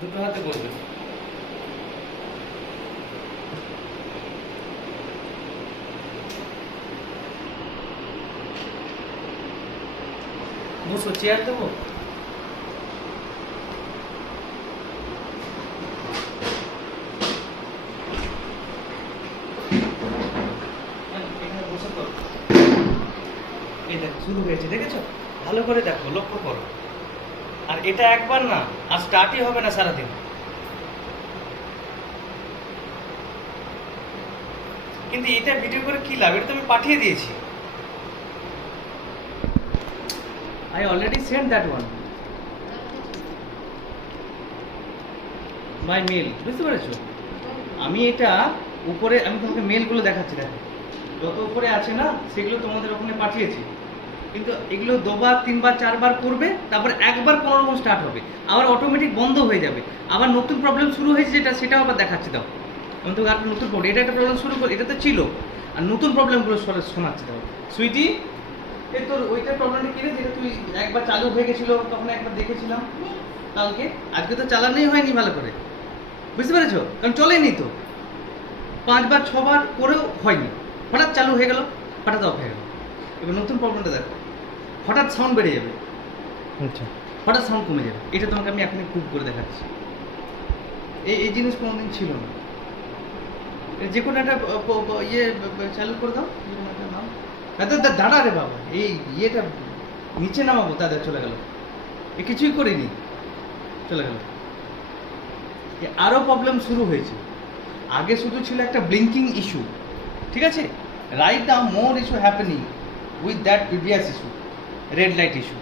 দুটো হাতে করবে। বসো, চেয়ার দেবো? এখানে বসে করো। এই দেখো শুরু হয়েছে, দেখেছো? ভালো করে দেখো, লক্ষ্য করো। আর এটা একবার না, আর স্টার্টই হবে না সারাদিন। কিন্তু এটা ভিডিও করে কি লাভ? এটা তো আমি পাঠিয়ে দিয়েছি। I already sent that one by mail, বুঝতে পেরেছো? আমি এটা উপরে, আমি তোমাকে মেলগুলো দেখাচ্ছি, দেখো যত উপরে আছে না সেগুলো তোমাদের ওখানে পাঠিয়েছি। কিন্তু এগুলো দুবার তিনবার চারবার করবে, তারপর একবার কোনো রকম স্টার্ট হবে, আবার অটোমেটিক বন্ধ হয়ে যাবে, আবার নতুন প্রবলেম শুরু হয়েছে যেটা, সেটাও আবার দেখাচ্ছি। দাও আমি তো আর নতুন প্রবলেম, এটা একটা প্রবলেম শুরু করি, এটা তো ছিল, আর নতুন প্রবলেমগুলো শোনাচ্ছি। দাও সুইটি, এই তোর ওইটার প্রবলেমটা কি রে, যেটা তুই একবার চালু হয়ে গেছিল, তখন একবার দেখেছিলাম কালকে, আজকে তো চালানোই হয়নি ভালো করে, বুঝতে পেরেছো? কারণ চলেনি তো, 5 বার 6 বার করেও হয়নি, হঠাৎ চালু হয়ে গেল, হঠাৎ অফ হয়ে গেল। এবার নতুন প্রবলেমটা দেখো, হঠাৎ সাউন্ড বেড়ে যাবে, আচ্ছা, হঠাৎ সাউন্ড কমে যাবে। এটা তোমাকে আমি এখনই প্রুভ করে দেখাচ্ছি। এই জিনিস কোনোদিন ছিল না। যে কোনো একটা ইয়ে চালু করে দাও, যে কোনো একটা নাম। দাঁড়া রে বাবা, এই ইয়েটা নিচে নামাবো, তাদের চলে গেল, এ কিছুই করিনি, চলে গেল। আরও প্রবলেম শুরু হয়েছে। আগে শুধু ছিল একটা ব্লিঙ্কিং ইস্যু, ঠিক আছে? Right now more issue happening with that previous issue, red light issue.